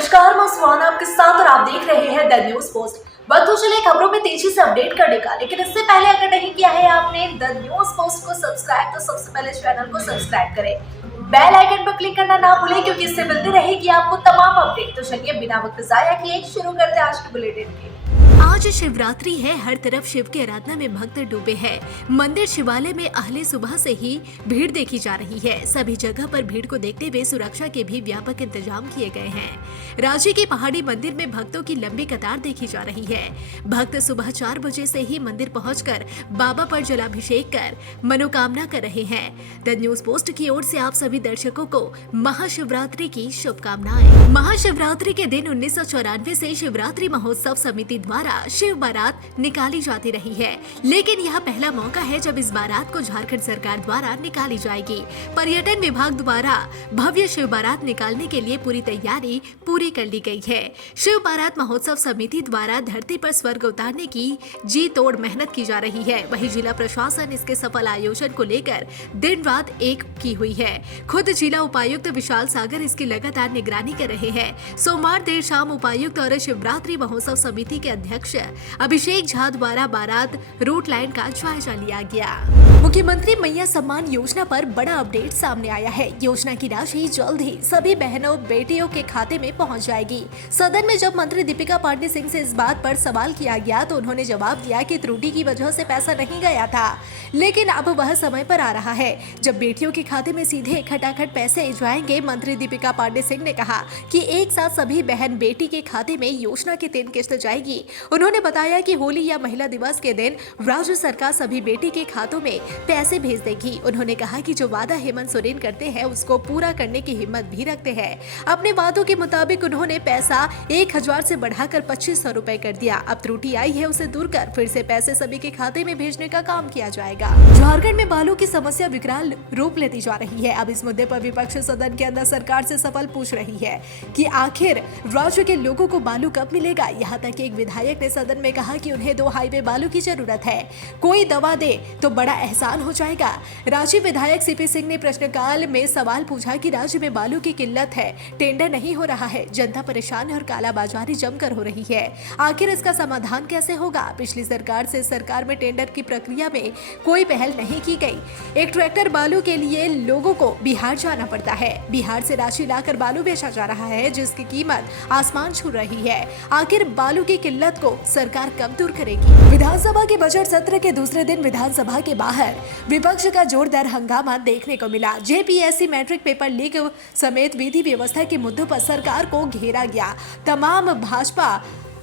नमस्कार, मैं सुहाना आपके साथ और आप देख रहे हैं द न्यूज पोस्ट। वक्त तो चले खबरों में तेजी से अपडेट करने का, लेकिन इससे पहले अगर नहीं किया है आपने द न्यूज पोस्ट को सब्सक्राइब तो सबसे पहले चैनल को सब्सक्राइब करें, बेल आइकन पर क्लिक करना ना भूलें क्योंकि इससे मिलती रहेगी आपको तमाम अपडेट। तो चलिए बिना वक्त जाया किए शुरू करते हैं आज के बुलेटिन की। आज शिवरात्रि है, हर तरफ शिव की आराधना में भक्त डूबे हैं। मंदिर शिवालय में अहले सुबह से ही भीड़ देखी जा रही है। सभी जगह पर भीड़ को देखते हुए सुरक्षा के भी व्यापक इंतजाम किए गए हैं। रांची के पहाड़ी मंदिर में भक्तों की लंबी कतार देखी जा रही है। भक्त सुबह 4 बजे से ही मंदिर पहुंचकर बाबा पर जलाभिषेक कर मनोकामना कर रहे हैं। द न्यूज पोस्ट की ओर से आप सभी दर्शकों को महाशिवरात्रि की शुभकामनाएं। महाशिवरात्रि के दिन 1994 से शिवरात्रि महोत्सव समिति द्वारा शिव बारात निकाली जाती रही है, लेकिन यह पहला मौका है जब इस बारात को झारखंड सरकार द्वारा निकाली जाएगी। पर्यटन विभाग द्वारा भव्य शिव बारात निकालने के लिए पूरी तैयारी पूरी कर ली गई है। शिव बारात महोत्सव समिति द्वारा धरती पर स्वर्ग उतारने की जी तोड़ मेहनत की जा रही है। वहीं जिला प्रशासन इसके सफल आयोजन को लेकर दिन रात एक की हुई है। खुद जिला उपायुक्त विशाल सागर इसकी लगातार निगरानी कर रहे हैं। सोमवार देर शाम उपायुक्त और शिवरात्रि महोत्सव समिति के अध्यक्ष अभिषेक झा द्वारा बारात रूट लाइन का जायजा लिया गया। मुख्यमंत्री मैया सम्मान योजना पर बड़ा अपडेट सामने आया है। योजना की राशि जल्द ही सभी बहनों बेटियों के खाते में पहुंच जाएगी। सदन में जब मंत्री दीपिका पांडे सिंह से इस बात पर सवाल किया गया तो उन्होंने जवाब दिया कि त्रुटि की वजह से पैसा नहीं गया था, लेकिन अब वह समय पर आ रहा है जब बेटियों के खाते में सीधे खटाखट पैसे जाएंगे। मंत्री दीपिका पांडे सिंह ने कहा कि एक साथ सभी बहन बेटी के खाते में योजना की 3 किस्त जाएगी। उन्होंने बताया कि होली या महिला दिवस के दिन राज्य सरकार सभी बेटी के खातों में पैसे भेज देगी। उन्होंने कहा कि जो वादा हेमंत सोरेन करते हैं उसको पूरा करने की हिम्मत भी रखते हैं। अपने वादों के मुताबिक उन्होंने पैसा 1000 से बढ़ाकर 2500 रुपए कर दिया। अब त्रुटि आई है उसे दूर कर फिर से पैसे सभी के खाते में भेजने का काम किया जाएगा। झारखंड में बालू की समस्या विकराल रूप लेती जा रही है। अब इस मुद्दे पर विपक्ष सदन के अंदर सरकार से सवाल पूछ रही है कि आखिर राज्य के लोगों को बालू कब मिलेगा। यहाँ तक कि एक विधायक ने सदन में कहा कि उन्हें 2 हाईवे बालू की जरूरत है, कोई दवा दे तो बड़ा एहसान हो जाएगा। रांची विधायक सीपी सिंह ने प्रश्नकाल में सवाल पूछा कि राज्य में बालू की किल्लत है, टेंडर नहीं हो रहा है, जनता परेशान है और कालाबाजारी जमकर हो रही है। आखिर इसका समाधान कैसे होगा। पिछली सरकार से सरकार में टेंडर की प्रक्रिया में कोई पहल नहीं की गई। एक ट्रैक्टर बालू के लिए लोगों को बिहार जाना पड़ता है। बिहार से राशि लाकर बालू बेचा जा रहा है जिसकी कीमत आसमान छू रही है। आखिर बालू की किल्लत को सरकार कब दूर करेगी। विधानसभा के बजट सत्र के दूसरे दिन विधानसभा के बाहर विपक्ष का जोरदार हंगामा देखने को मिला। जेपीएससी मैट्रिक पेपर लीक समेत विधि व्यवस्था के मुद्दों पर सरकार को घेरा गया। तमाम भाजपा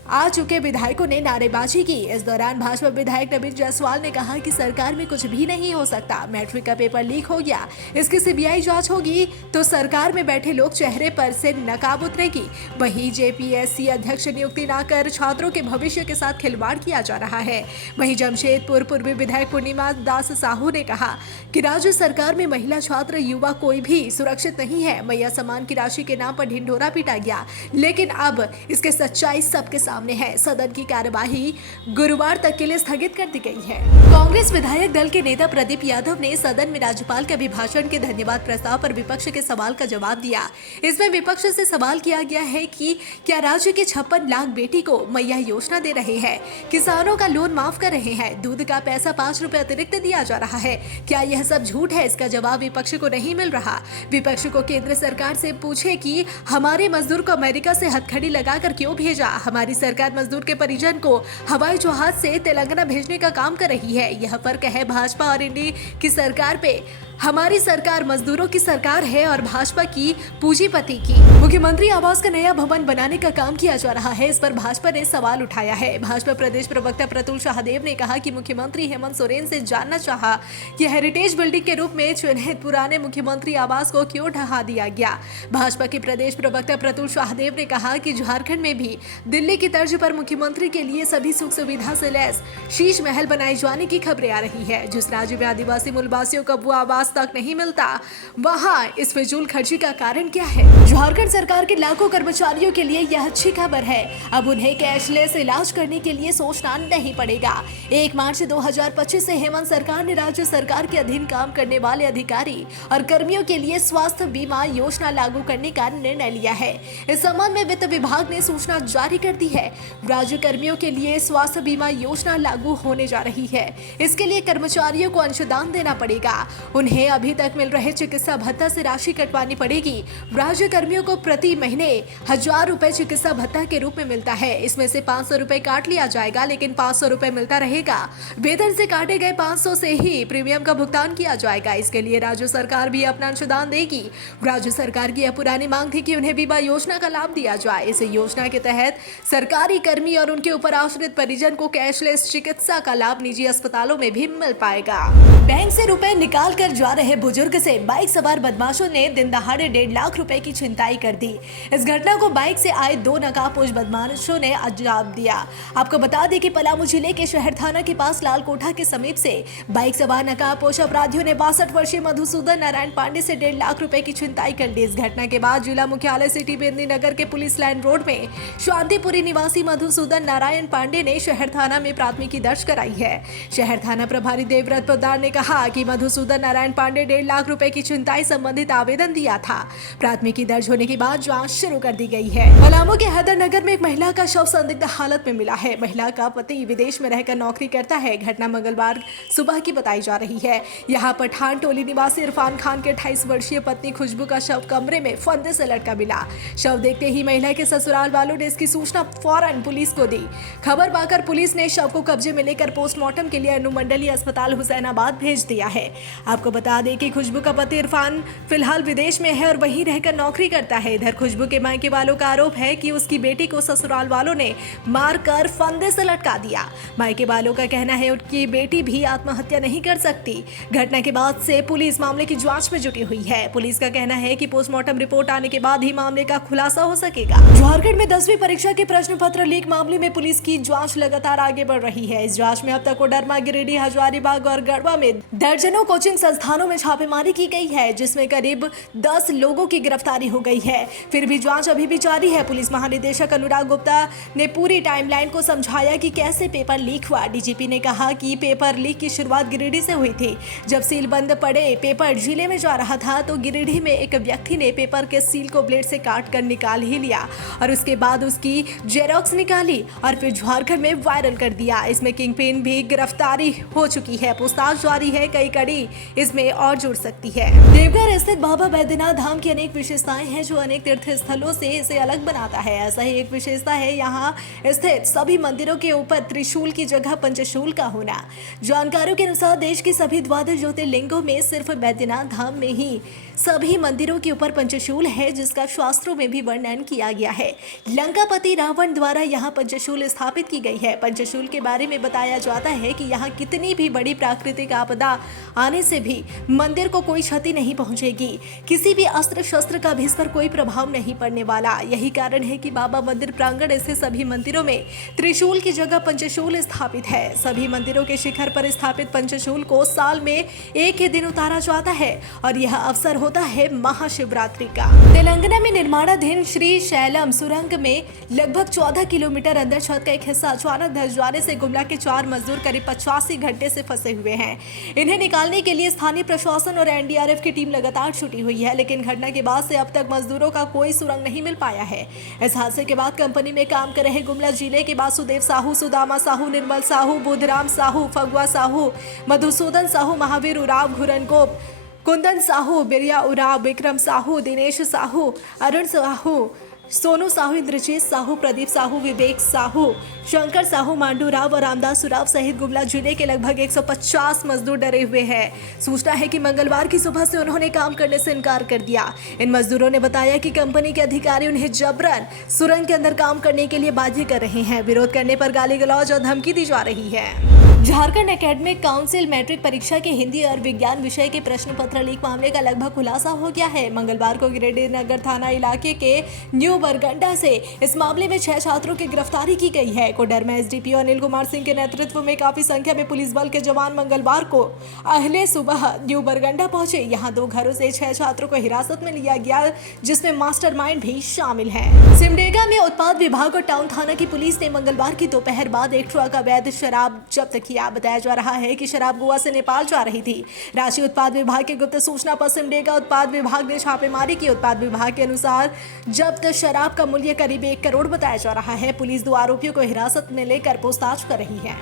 आ चुके विधायकों ने नारेबाजी की। इस दौरान भाजपा विधायक नवीन जायसवाल ने कहा कि सरकार में कुछ भी नहीं हो सकता, मैट्रिक का पेपर लीक हो गया, इसकी सीबीआई जांच होगी तो सरकार में बैठे लोग चेहरे पर से नकाब उतरेगी। वहीं जेपीएससी अध्यक्ष नियुक्ति न कर छात्रों के भविष्य के साथ खिलवाड़ किया जा रहा है। वहीं जमशेदपुर पूर्वी विधायक पूर्णिमा दास साहू ने कहा कि राज्य सरकार में महिला छात्र युवा कोई भी सुरक्षित नहीं है। मैया सम्मान की राशि के नाम पर ढिंढोरा पीटा गया, लेकिन अब इसके सच्चाई सबके सामने है। सदन की कार्यवाही गुरुवार तक के लिए स्थगित कर दी गई है। कांग्रेस विधायक दल के नेता प्रदीप यादव ने सदन में राज्यपाल के अभिभाषण के धन्यवाद प्रस्ताव पर विपक्ष के सवाल का जवाब दिया। इसमें विपक्ष से सवाल किया गया है कि क्या राज्य के 56 लाख बेटी को मैया योजना दे रहे हैं, किसानों का लोन माफ कर रहे हैं, दूध का पैसा 5 रुपए अतिरिक्त दिया जा रहा है, क्या यह सब झूठ है। इसका जवाब विपक्ष को नहीं मिल रहा। विपक्ष को केंद्र सरकार से पूछे कि हमारे मजदूर को अमेरिका से हथकड़ी लगाकर क्यों भेजा। हमारी सरकार मजदूर के परिजन को हवाई जहाज से तेलंगाना भेजने का काम कर रही है। यह फर्क है भाजपा और इंडी की सरकार पे। हमारी सरकार मजदूरों की सरकार है और भाजपा की पूंजीपति की। मुख्यमंत्री आवास का नया भवन बनाने का काम किया जा रहा है, इस पर भाजपा ने सवाल उठाया है। भाजपा प्रदेश प्रवक्ता प्रतुल शाहदेव ने कहा कि मुख्यमंत्री हेमंत सोरेन से जानना चाहा कि हेरिटेज बिल्डिंग के रूप में चिन्हित पुराने मुख्यमंत्री आवास को क्यों ढहा दिया गया। भाजपा के प्रदेश प्रवक्ता प्रतुल शाहदेव ने कहा कि झारखंड में भी दिल्ली की तर्ज पर मुख्यमंत्री के लिए सभी सुख सुविधा से लैस शीश महल बनाए जाने की खबरें आ रही है। जिस राज्य में आदिवासी मूलवासियों को वो आवास एहसास तक नहीं मिलता, वहाँ इस फिजूल खर्ची का कारण क्या है? झारखंड सरकार के लाखों कर्मचारियों के लिए यह अच्छी खबर है। अब उन्हें कैशलेस इलाज करने के लिए सोचना नहीं पड़ेगा। 1 मार्च 2025 से हेमंत सरकार ने राज्य सरकार के अधीन काम करने वाले अधिकारी और कर्मियों के लिए स्वास्थ्य बीमा योजना लागू करने का निर्णय लिया है। इस संबंध में वित्त विभाग ने सूचना जारी कर दी है। राज्य कर्मियों के लिए स्वास्थ्य बीमा योजना लागू होने जा रही है। इसके लिए कर्मचारियों को अंशदान देना पड़ेगा। उन्हें अभी तक मिल रहे चिकित्सा भत्ता से राशि कटवानी पड़ेगी। राज्य कर्मियों को प्रति महीने 1000 रुपए चिकित्सा भत्ता के रूप में मिलता है। इसमें से 500 रुपए काट लिया जाएगा, लेकिन 500 रुपए मिलता रहेगा। वेतन से काटे गए 500 से ही प्रीमियम का भुगतान किया जाएगा। इसके लिए राज्य सरकार भी अपना अंशदान देगी। राज्य सरकार की यह पुरानी मांग थी कि उन्हें बीमा योजना का लाभ दिया जाए। इस योजना के तहत सरकारी कर्मी और उनके ऊपर आश्रित परिजन को कैशलेस चिकित्सा का लाभ निजी अस्पतालों में भी मिल पाएगा। बैंक से रुपए निकाल कर जा रहे बुजुर्ग से बाइक सवार बदमाशों ने दिन दहाड़े 1.5 लाख रुपए की छिनताई कर दी। इस घटना को बाइक से आए 2 नकाबपोश बदमाशों ने अंजाम दिया। आपको बता दें कि पलामू जिले के शहर थाना के पास लाल कोठा के समीप से बाइक सवार नकाबपोश अपराधियों ने 62 वर्षीय मधुसूदन नारायण पांडे से 1.5 लाख रुपए की छिनताई कर ली। इस घटना के बाद जिला मुख्यालय सिटी मेदिनी नगर के पुलिस लाइन रोड में शांतिपुरी निवासी मधुसूदन नारायण पांडे ने शहर थाना में प्राथमिकी दर्ज कराई है। शहर थाना प्रभारी देवव्रत पोद्दार ने कहा कि मधुसूदन नारायण पांडे 1.5 लाख रुपए की छिनताई संबंधित आवेदन दिया था। प्राथमिकी दर्ज होने के बाद जांच शुरू कर दी गई है। पलामू के हैदरनगर में एक महिला का शव संदिग्ध हालत में मिला है। महिला का पति विदेश में रहकर नौकरी करता है। घटना मंगलवार सुबह की बताई जा रही है। यहाँ पठान टोली निवासी इरफान खान के 28 वर्षीय पत्नी खुशबू का शव कमरे में फंदे से लटका मिला। शव देखते ही महिला के ससुराल वालों ने इसकी सूचना फौरन पुलिस को दी। खबर पाकर पुलिस ने शव को कब्जे में लेकर पोस्टमार्टम के लिए अनुमंडलीय अस्पताल हुसैनाबाद भेज दिया है। आपको बता दें कि खुशबू का पति इरफान फिलहाल विदेश में है और वहीं रहकर नौकरी करता है। इधर खुशबू के मायके वालों का आरोप है कि उसकी बेटी को ससुराल वालों ने मारकर फंदे से लटका दिया। मायके वालों का कहना है उनकी बेटी भी आत्महत्या नहीं कर सकती। घटना के बाद से पुलिस मामले की जांच में जुटी हुई है। पुलिस का कहना है कि पोस्टमार्टम रिपोर्ट आने के बाद ही मामले का खुलासा हो सकेगा। झारखंड में 10वीं परीक्षा के प्रश्न पत्र लीक मामले में पुलिस की जांच लगातार आगे बढ़ रही है। इस जांच में अब तक कोडरमा, गिरिडीह, हजारीबाग और गढ़वा में दर्जनों कोचिंग संस्थानों में छापेमारी की गई है, जिसमें करीब 10 लोगों की गिरफ्तारी हो गई है। फिर भी जांच अभी भी जारी है। पुलिस महानिदेशक अनुराग गुप्ता ने पूरी टाइमलाइन को समझाया कि कैसे पेपर लीक हुआ। डीजीपी ने कहा कि पेपर लीक की शुरुआत गिरिडीह से हुई थी। जब सील बंद पड़े पेपर जिले में जा रहा था तो गिरिडीह में एक व्यक्ति ने पेपर के सील को ब्लेड से काट कर निकाल ही लिया और उसके बाद उसकी जेरोक्स निकाली और फिर झारखंड में वायरल कर दिया। इसमें किंगपिन भी गिरफ्तारी हो चुकी है। पूछताछ जारी है, कई कड़ी इसमें और जुड़ सकती है। देवघर स्थित बाबा बैद्यनाथ धाम की अनेक विशेषताएं हैं जो अनेक तीर्थ स्थलों से इसे अलग बनाता है। ऐसा ही एक विशेषता है यहाँ स्थित सभी मंदिरों के ऊपर त्रिशूल की जगह पंचशूल का होना। जानकारों के अनुसार देश की सभी 12 ज्योतिर्लिंगों में सिर्फ बैद्यनाथ धाम में ही सभी मंदिरों के ऊपर पंचशूल है, जिसका शास्त्रों में भी वर्णन किया गया है। लंकापति रावण द्वारा यहाँ पंचशूल स्थापित की गई है। पंचशूल के बारे में बताया जाता है कि यहाँ कितनी भी बड़ी प्राकृतिक आपदा आने से भी मंदिर को कोई क्षति नहीं पहुंचेगी। किसी भी अस्त्र शस्त्र का भी इस पर कोई प्रभाव नहीं पड़ने वाला। यही कारण है कि बाबा मंदिर प्रांगण स्थित सभी मंदिरों में त्रिशूल की जगह पंचशूल स्थापित है। सभी मंदिरों के शिखर पर स्थापित पंचशूल को साल में एक ही दिन उतारा जाता है और यह अवसर होता है महाशिवरात्रि का। तेलंगाना में निर्माणाधीन श्री शैलम सुरंग में लगभग 14 किलोमीटर अंदर छत का एक हिस्सा अचानक धंस जाने से गुमला के 4 मजदूर करीब 85 घंटे से फंसे हुए हैं। इन्हें निकालने के लिए स्थानीय प्रशासन और एनडीआरएफ की टीम लगातार छुटी हुई है, लेकिन घटना के बाद से अब तक मजदूरों का कोई सुरंग नहीं मिल पाया है। इस हादसे के बाद कंपनी में काम कर रहे गुमला जिले के वासुदेव साहू, सुदामा साहू, निर्मल साहू, बुधराम साहू, फगुआ साहू, मधुसूदन साहू, महावीर उराव, घुरनगोप, कुंदन साहू, बिरिया उराव, विक्रम साहू, दिनेश साहू, अरुण साहू, सोनू साहू, इंद्रजीत साहू, प्रदीप साहू, विवेक साहू, शंकर साहू, मांडू राव और रामदास उराव सहित गुमला जिले के लगभग 150 मजदूर डरे हुए हैं। सूचना है कि मंगलवार की सुबह से उन्होंने काम करने से इनकार कर दिया। इन मजदूरों ने बताया कि कंपनी के अधिकारी उन्हें जबरन सुरंग के अंदर काम करने के लिए बाध्य कर रहे हैं। विरोध करने पर गाली गलौज और धमकी दी जा रही है। झारखंड एकेडमिक काउंसिल मैट्रिक परीक्षा के हिंदी और विज्ञान विषय के प्रश्न पत्र लीक मामले का लगभग खुलासा हो गया है। मंगलवार को गिरिडीह नगर थाना इलाके के न्यू बरगंडा से इस मामले में 6 छात्रों की गिरफ्तारी की गई है। कोडर में एसडीपीओ अनिल कुमार सिंह के नेतृत्व में काफी संख्या में पुलिस बल के जवान मंगलवार को अहले सुबह न्यू बरगंडा पहुंचे। यहाँ 2 घरों से 6 छात्रों को हिरासत में लिया गया, जिसमें मास्टरमाइंड भी शामिल है। सिमडेगा में उत्पाद विभाग और टाउन थाना की पुलिस ने मंगलवार की दोपहर बाद एक ट्रक अवैध शराब जब्त किया। बताया जा रहा है कि शराब गोवा से नेपाल जा रही थी। राष्ट्रीय उत्पाद विभाग की गुप्त सूचना पर सिमडेगा उत्पाद विभाग ने छापेमारी की। उत्पाद विभाग के अनुसार जब्त शराब का मूल्य करीब 1 करोड़ बताया जा रहा है। पुलिस 2 आरोपियों को हिरासत में लेकर पूछताछ कर रही है।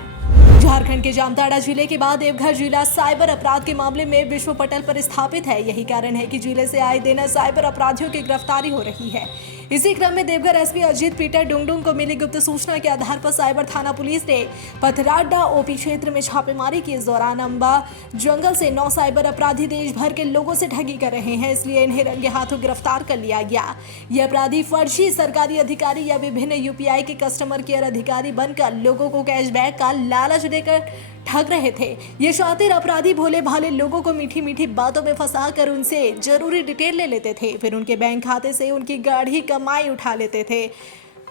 झारखंड के जामताड़ा जिले के बाद देवघर जिला साइबर अपराध के मामले में विश्व पटल पर स्थापित है। यही कारण है कि जिले से आए दिन साइबर अपराधियों की गिरफ्तारी हो रही है। इसी क्रम में देवघर एसपी अजीत पीटर डुंगडुंग को मिली गुप्त सूचना के आधार पर साइबर थाना पुलिस ने पथराडा ओपी क्षेत्र में छापेमारी की। इस दौरान अंबा जंगल से 9 साइबर अपराधी देश भर के लोगों से ठगी कर रहे हैं, इसलिए इन्हें रंगे हाथों गिरफ्तार कर लिया गया। ये अपराधी फर्जी सरकारी अधिकारी या विभिन्न यूपीआई के कस्टमर केयर अधिकारी बनकर लोगों को कैशबैक का लालच देकर ठग रहे थे। ये शातिर अपराधी भोले भाले लोगों को मीठी मीठी बातों में फंसाकर उनसे जरूरी डिटेल ले लेते थे, फिर उनके बैंक खाते से उनकी गाढ़ी कमाई उठा लेते थे।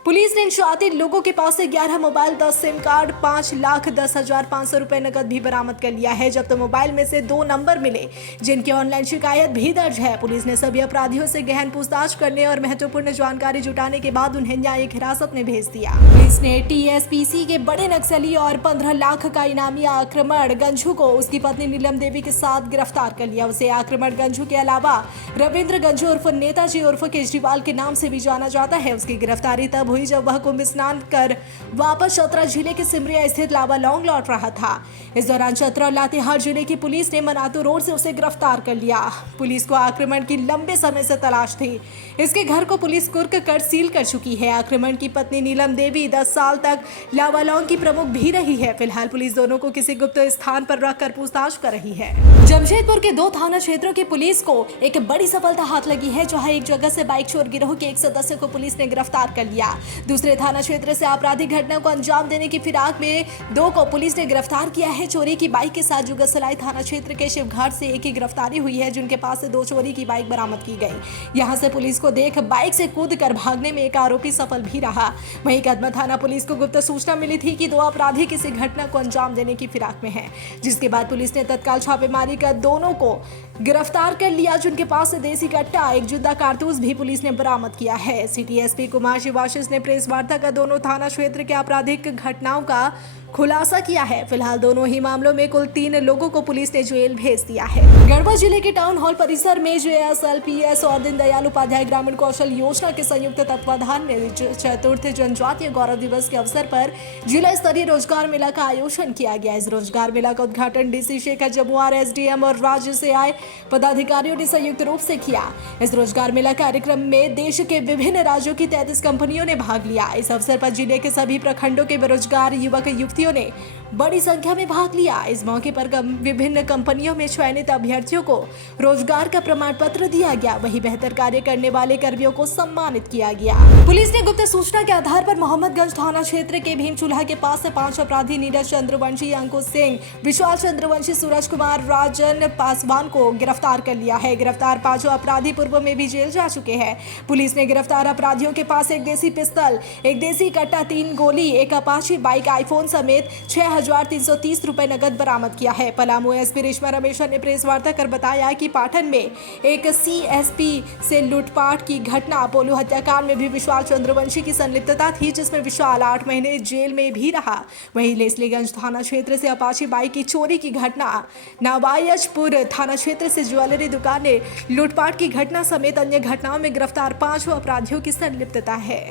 पुलिस ने इन शातिर लोगों के पास से 11 मोबाइल, 10 सिम कार्ड, 5,10,500 रुपए नकद भी बरामद कर लिया है। जब तो मोबाइल में से 2 नंबर मिले जिनकी ऑनलाइन शिकायत भी दर्ज है। पुलिस ने सभी अपराधियों से गहन पूछताछ करने और महत्वपूर्ण जानकारी जुटाने के बाद उन्हें न्यायिक हिरासत में भेज दिया। पुलिस ने टीएसपीसी के बड़े नक्सली और 15 लाख का इनामी आक्रमण गंजू को उसकी पत्नी नीलम देवी के साथ गिरफ्तार कर लिया। उसे आक्रमण गंजू के अलावा रविंद्र गंजू उर्फ नेताजी उर्फ केजरीवाल के नाम से भी जाना जाता है। उसकी गिरफ्तारी तब हुई जब वह कुंभ स्नान कर वापस चतरा जिले के सिमरिया स्थित लावालौंग लौट रहा था। इस दौरान चतरा और लातेहार जिले की पुलिस ने मनातू रोड से उसे गिरफ्तार कर लिया। पुलिस को आक्रमण की लंबे समय से तलाश थी। इसके घर को पुलिस कुर्क कर सील कर चुकी है। आक्रमण की पत्नी नीलम देवी 10 साल तक लावालौंग की प्रमुख भी रही है। फिलहाल पुलिस दोनों को किसी गुप्त स्थान पर रखकर पूछताछ कर रही है। जमशेदपुर के 2 थाना क्षेत्रों की पुलिस को एक बड़ी सफलता हाथ लगी है, जहां एक जगह से बाइक चोर गिरोह के एक सदस्य को पुलिस ने गिरफ्तार कर लिया। दूसरे थाना क्षेत्र से आपराधिक घटना को अंजाम देने की फिराक में 2 को पुलिस ने गिरफ्तार किया है। चोरी की बाइक के साथ जुगसलाई थाना क्षेत्र के शिवघाट से एक ही गिरफ्तारी हुई है, जिनके पास से 2 चोरी की बाइक बरामद की गई। यहां से पुलिस को देख बाइक से कूदकर भागने में एक आरोपी सफल भी रहा। वहीं कदमा थाना पुलिस को गुप्त सूचना मिली थी कि 2 अपराधी किसी घटना को अंजाम देने की फिराक में है, जिसके बाद पुलिस ने तत्काल छापेमारी कर दोनों को गिरफ्तार कर लिया, जिनके पास से देसी कट्टा, एक जुद्दा कारतूस भी पुलिस ने बरामद किया है। सिटी एसपी कुमार शिवाशीष ने प्रेस वार्ता कर दोनों थाना क्षेत्र के आपराधिक घटनाओं का खुलासा किया है। फिलहाल दोनों ही मामलों में कुल 3 लोगों को पुलिस ने जेल भेज दिया है। गढ़वा जिले के टाउन हॉल परिसर में JSLPS और दीनदयाल उपाध्याय ग्रामीण कौशल योजना के संयुक्त तत्वाधान में चतुर्थ जनजातीय गौरव दिवस के अवसर पर जिला स्तरीय रोजगार मेला का आयोजन किया गया। इस रोजगार मेला का उद्घाटन DC शेखर जमुआर SDM और राज्य से आए पदाधिकारियों ने संयुक्त रूप से किया। इस रोजगार मेला कार्यक्रम में देश के विभिन्न राज्यों की 33 कंपनियों ने भाग लिया। इस अवसर पर जिले के सभी प्रखंडों के बेरोजगार युवक युवतियों ने बड़ी संख्या में भाग लिया। इस मौके पर विभिन्न कंपनियों में चयनित अभ्यर्थियों को रोजगार का प्रमाण पत्र दिया गया। वहीं बेहतर कार्य करने वाले कर्मियों को सम्मानित किया गया। पुलिस ने गुप्त सूचना के आधार पर मोहम्मदगंज थाना क्षेत्र के भीम चूल्हा के पास से 5 अपराधी नीरज चंद्रवंशी, अंकुश सिंह, विशाल चंद्रवंशी, सूरज कुमार, राजन पासवान को गिरफ्तार कर लिया है। गिरफ्तार 5 अपराधी पूर्व में भी जेल जा चुके हैं। पुलिस ने गिरफ्तार अपराधियों के पास एक देसी पिस्तौल, एक देसी कट्टा, 3 गोली, एक अपाची बाइक, आईफोन समेत 6,330 रुपए नकद बरामद किया है। पलामू एसपी रेशमा रमेशर ने प्रेस वार्ता कर बताया कि पाटन में एक CSP से लूटपाट की घटना, पोलो हत्याकांड में भी विशाल चंद्रवंशी की संलिप्तता थी, जिसमें विशाल 8 महीने जेल में भी रहा। वहीं लेस्लीगंज थाना क्षेत्र से अपाची बाइक की चोरी की घटना, नवायजपुर थाना क्षेत्र से ज्वेलरी दुकान में लूटपाट की घटना समेत अन्य घटनाओं में गिरफ्तार 5 अपराधियों की संलिप्तता है।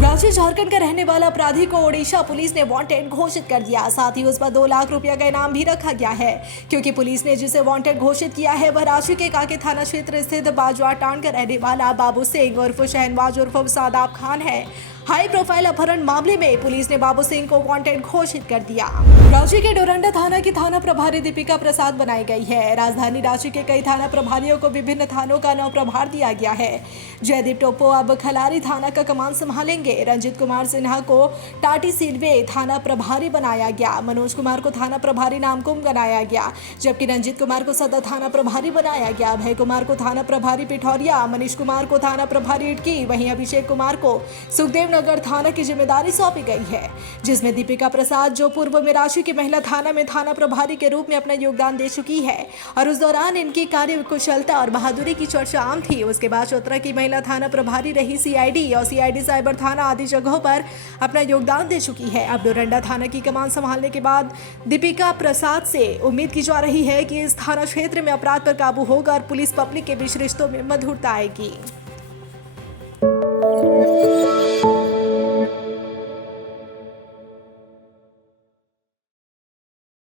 राज्य झारखंड का रहने वाला अपराधी को ओडिशा पुलिस ने वांटेड घोषित कर दिया। साथ ही उस पर 2 लाख रुपया का इनाम भी रखा गया है, क्योंकि पुलिस ने जिसे वांटेड घोषित किया है वह रांची के काके थाना क्षेत्र स्थित बाजवा टांड का रहने वाला बाबू सिंह उर्फ शहनवाज उर्फ सादाब खान है। हाई प्रोफाइल अपहरण मामले में पुलिस ने बाबू सिंह को वांटेड घोषित कर दिया। रांची के डोरंडा थाना की थाना प्रभारी दीपिका प्रसाद बनाई गई है। राजधानी रांची के कई थाना प्रभारियों को विभिन्न थानों का नौ प्रभार दिया गया है। जयदीप टोप्पो अब खलारी थाना का कमान संभालेंगे। रंजित कुमार सिन्हा को टाटी सिलवे थाना प्रभारी बनाया गया। मनोज कुमार को थाना प्रभारी नामकुम बनाया गया, जबकि रंजित कुमार को सदर थाना प्रभारी बनाया गया। अभय कुमार को थाना प्रभारी पिठौरिया, मनीष कुमार को थाना प्रभारी इटकी, वहीं अभिषेक कुमार को सुखदेव नगर थाना की जिम्मेदारी सौंपी गई है, जिसमें दीपिका प्रसाद, जो पूर्व में रांची की महिला थाना में थाना प्रभारी के रूप में अपना योगदान दे चुकी है और उस दौरान इनकी कार्य कुशलता और बहादुरी की चर्चा आम थी। उसके बाद चौतरा की महिला थाना प्रभारी रही, सीआईडी और सीआईडी साइबर थाना आदि जगहों पर अपना योगदान दे चुकी है। अब डोरंडा थाना की कमान संभालने के बाद दीपिका प्रसाद से उम्मीद की जा रही है कि इस थाना क्षेत्र में अपराध पर काबू होगा और पुलिस पब्लिक के बीच रिश्तों में मधुरता आएगी।